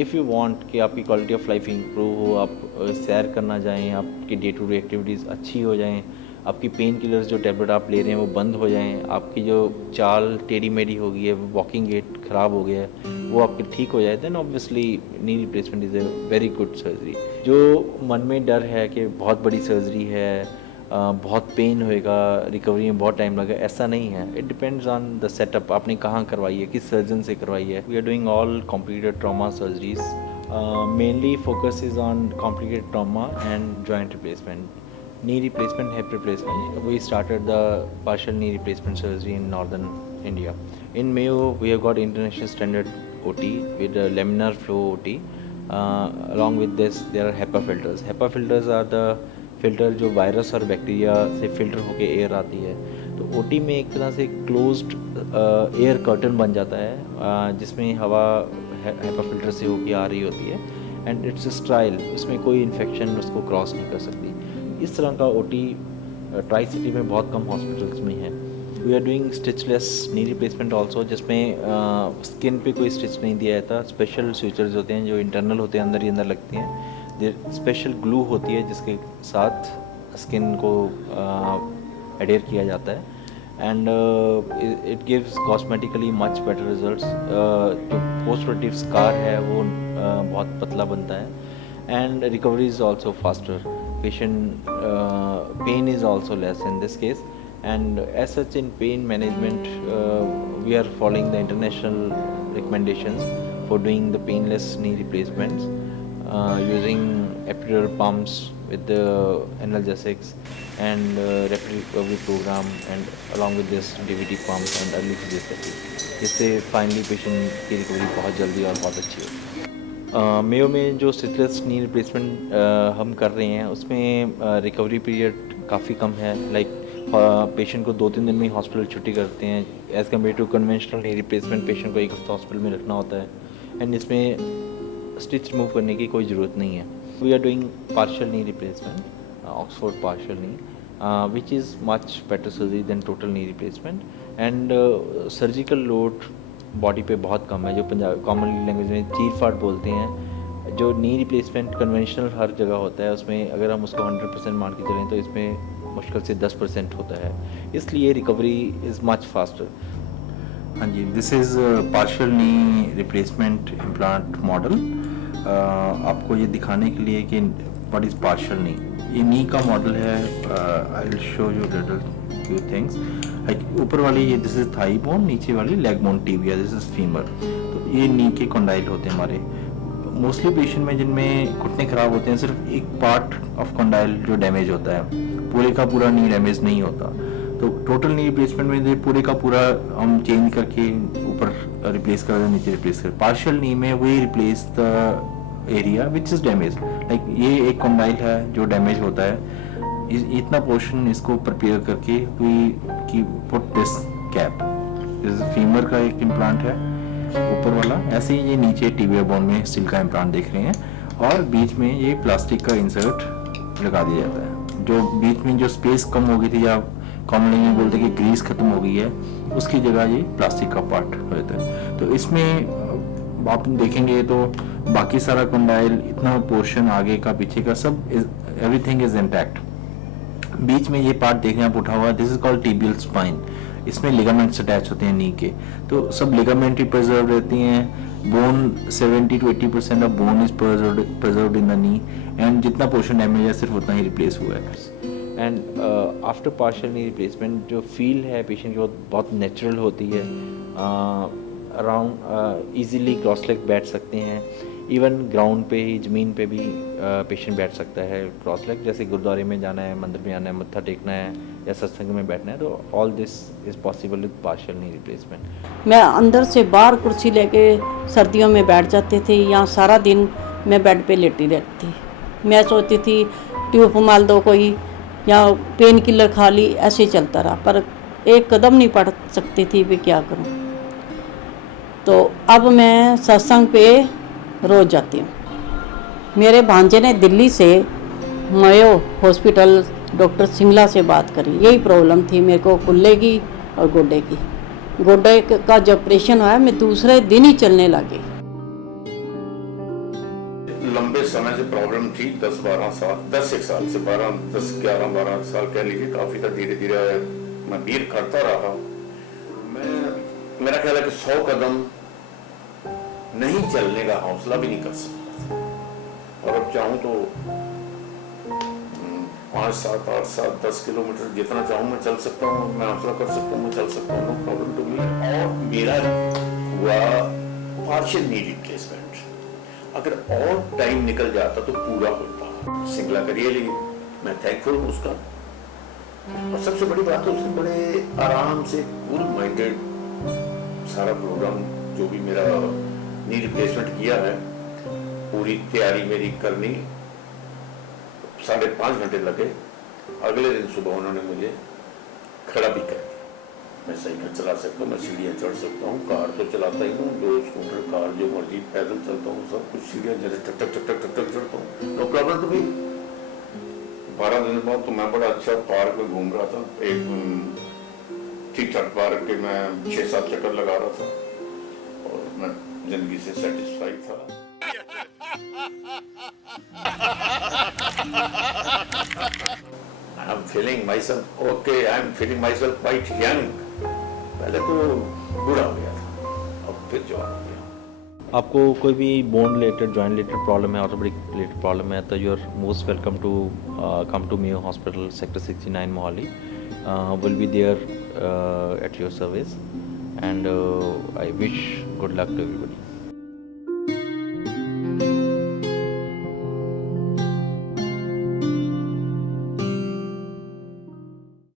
If you want कि आपकी quality of life improve हो, आप सैर करना जाएँ, आपकी डे टू डे एक्टिविटीज़ अच्छी हो जाएँ, आपकी पेन किलर्स जो टैबलेट आप ले रहे हैं वो बंद हो जाएँ, आपकी जो चाल टेढ़ी मेढ़ी हो गई है, वॉकिंग गेट ख़राब हो गया है, वो आपकी ठीक हो जाए, then obviously knee replacement is a very good surgery. जो मन में डर है कि बहुत बड़ी सर्जरी है, बहुत पेन होएगा, रिकवरी में बहुत टाइम लगेगा, ऐसा नहीं है। It depends on the setup, आपने कहाँ करवाई है, किस सर्जन से करवाई है। We are doing all complicated trauma surgeries, mainly focus is on complicated trauma and joint replacement, knee replacement, hip replacement. We started the partial knee replacement surgery in northern India. In Mayo, we have got international standard OT with a laminar flow OT. Along with this, there are HEPA filters. HEPA filters are the filter जो virus और bacteria से filter होके air आती है। तो OT में एक तरह से क्लोज्ड एयर कर्टन बन जाता है, जिसमें हवा HEPA फिल्टर से होके आ रही होती है, एंड इट्स स्ट्राइल, उसमें कोई इन्फेक्शन उसको क्रॉस नहीं कर सकती। इस तरह का ओटी ट्राई सिटी में बहुत कम हॉस्पिटल्स में है। We are doing stitchless knee replacement also, जिसमें स्किन पे कोई स्टिच नहीं दिया जाता। स्पेशल स्यूचर्स होते हैं जो इंटरनल होते हैं, अंदर ही अंदर लगते हैं। देर स्पेशल ग्लू होती है जिसके साथ स्किन को एडेयर किया जाता है, and it gives cosmetically much better results. जो पोस्ट ऑपरेटिव स्कार है वो बहुत पतला बनता है, and recovery is also faster. Patient pain is also less in this case, and as such in pain management we are following the international recommendations for doing the painless knee replacements, using epidural pumps with the analgesics and rapid recovery program, and along with this DVT pumps and early physiotherapy, जिससे finally patient की recovery बहुत जल्दी और बहुत अच्छी हो। Mayo में जो स्टिचलेस नी रिप्लेसमेंट हम कर रहे हैं उसमें रिकवरी पीरियड काफ़ी कम है। लाइक पेशेंट को 2-3 दिन में ही हॉस्पिटल छुट्टी करते हैं, as compare to conventional knee replacement patient को एक हफ्ता हॉस्पिटल में रखना होता है, एंड इसमें स्टिच रिमूव करने की कोई ज़रूरत नहीं है। We are doing partial knee replacement, Oxford partial knee, which is much better surgery than total knee replacement, and surgical load body पे बहुत कम है, जो पंजाब कॉमनली लैंग्वेज में चीर फाड़ बोलते हैं। जो नी रिप्लेसमेंट कन्वेंशनल हर जगह होता है, उसमें अगर हम उसको 100% मान के चलें तो इसमें मुश्किल से 10% होता है, इसलिए रिकवरी इज़ मच फास्टर। हाँ जी, this is partial knee replacement implant model. आपको ये दिखाने के लिए कि व्हाट इज़ पार्शियल नी। ये नी का मॉडल है। I will show you little few things. ऊपर वाली ये दिस इज थाई बोन, नीचे वाली leg bone tibia, this is femur. तो ये नी के कॉन्डाइल होते हैं हमारे। मोस्टली पेशेंट में जिनमें घुटने खराब होते हैं, सिर्फ एक पार्ट ऑफ कॉन्डाइल जो डैमेज होता है, पूरे का पूरा नी डैमेज नहीं होता। तो टोटल नी रिप्लेसमेंट में पूरे का पूरा हम चेंज करके ऊपर रिप्लेस कर दें, नीचे रिप्लेस कर। पार्शियल नी में we replace the area which is damage. Like ये एक कॉन्डाइल है जो डैमेज होता है, इतना पोर्शन इसको प्रिपेयर करके we put this cap. This femur का एक इम्प्लांट है ऊपर वाला, ऐसे ही ये नीचे टिबिया बोन में स्टील का इम्प्लांट देख रहे हैं, और बीच में ये प्लास्टिक का इंसर्ट लगा दिया जाता है। जो बीच में जो स्पेस कम हो गई थी, या कॉमनली में बोलते हैं कि ग्रीस खत्म हो गई है, उसकी जगह ये प्लास्टिक का पार्ट हो जाता है। तो इसमें आप देखेंगे तो बाकी सारा कंडाइल, इतना पोर्शन आगे का पीछे का सब एवरीथिंग इज इंटैक्ट। बीच में ये पार्ट देख रहे हैं आप उठा हुआ, this is called tibial spine. इसमें लिगामेंट्स अटैच होते हैं नी के, तो सब लिगामेंट ही प्रिजर्व रहती हैं। Bone 70 to 80% of bone is preserved in the knee, and जितना पोर्शन डैमेज है सिर्फ उतना ही रिप्लेस हुआ है। And after partial knee replacement जो फील है पेशेंट की बहुत नेचुरल होती है। अराउंड ईजीली क्रॉस लेग बैठ सकते हैं, इवन ग्राउंड पे ही, ज़मीन पे भी पेशेंट बैठ सकता है क्रॉस लेग। जैसे गुरुद्वारे में जाना है, मंदिर में आना है, मत्था टेकना है, या सत्संग में बैठना है, तो all this is possible with partial knee replacement. मैं अंदर से बाहर कुर्सी लेके सर्दियों में बैठ जाती थी, यहाँ सारा दिन मैं बेड पे लेटी रहती। मैं सोचती थी ट्यूब माल दो कोई, या पेन किलर खा ली, ऐसे ही चलता रहा, पर एक कदम नहीं पढ़ सकती थी भी क्या करूँ। तो अब मैं सत्संग पे रोज जाती हूँ। मेरे भांजे ने दिल्ली से मयो हॉस्पिटल डॉक्टर सिंगला से बात करी, यही प्रॉब्लम थी मेरे को, कुल्ले की और गोड्डे की। गोड्डे का जब ऑपरेशन हुआ, मैं दूसरे दिन ही चलने लगी। से प्रॉब्लम थी 10-12 साल, 10 साल से 11-12 साल कह लीजिए, काफ़ी था। धीरे धीरे मैं बीर करता रहा। मेरा ख्याल है कि 100 कदम नहीं चलने का हौसला भी नहीं कर सकता था, और अब चाहूँ तो 5, 7, 8, 7, 10 किलोमीटर जितना चाहूँ मैं चल सकता हूँ, मैं हौसला कर सकता हूँ, मैं चल सकता हूँ, नो प्रॉब्लम टू मी। और मेरा हुआ पार्शियल नी रिप्लेसमेंट, अगर और टाइम निकल जाता तो पूरा होता। सिंगला करिए, मैं थैंकफुल हूँ उसका। और सबसे बड़ी बात है, उसने बड़े आराम से कूल माइंडेड सारा प्रोग्राम जो भी मेरा नी रिप्लेसमेंट किया है, पूरी तैयारी मेरी करनी 5.5 घंटे लगे। अगले दिन सुबह उन्होंने मुझे खड़ा भी कर दिया। मैं साइकिल चला सकता हूँ, मैं सीढ़ियाँ चढ़ सकता हूँ, कार तो चलाता ही हूँ, 2 स्कूटर, कार जो मर्जी, पैदल चलता हूँ, सब कुछ सीढ़ियाँ जैसे टक टक टक टक टक टक चढ़ता हूँ, नो प्रॉब्लम टू मी। 12 दिन बाद तो मैं बड़ा अच्छा पार्क में घूम रहा था, एक ठीक ठाक पार्क के मैं 6-7 चक्कर लगा रहा था, और मैं जिंदगी से सेटिस्फाइड था। I'm feeling myself okay, I'm feeling myself quite young। पहले तो बूढ़ा हो गया था, अब फिर जवान हो गया। आपको कोई भी bone related, joint related problem है, ऑर्थोपेडिक रिलेटेड प्रॉब्लम है, तो you are most welcome to come to Mayo hospital, sector 69 Mohali. Will be there at your service, and I wish good luck to everybody.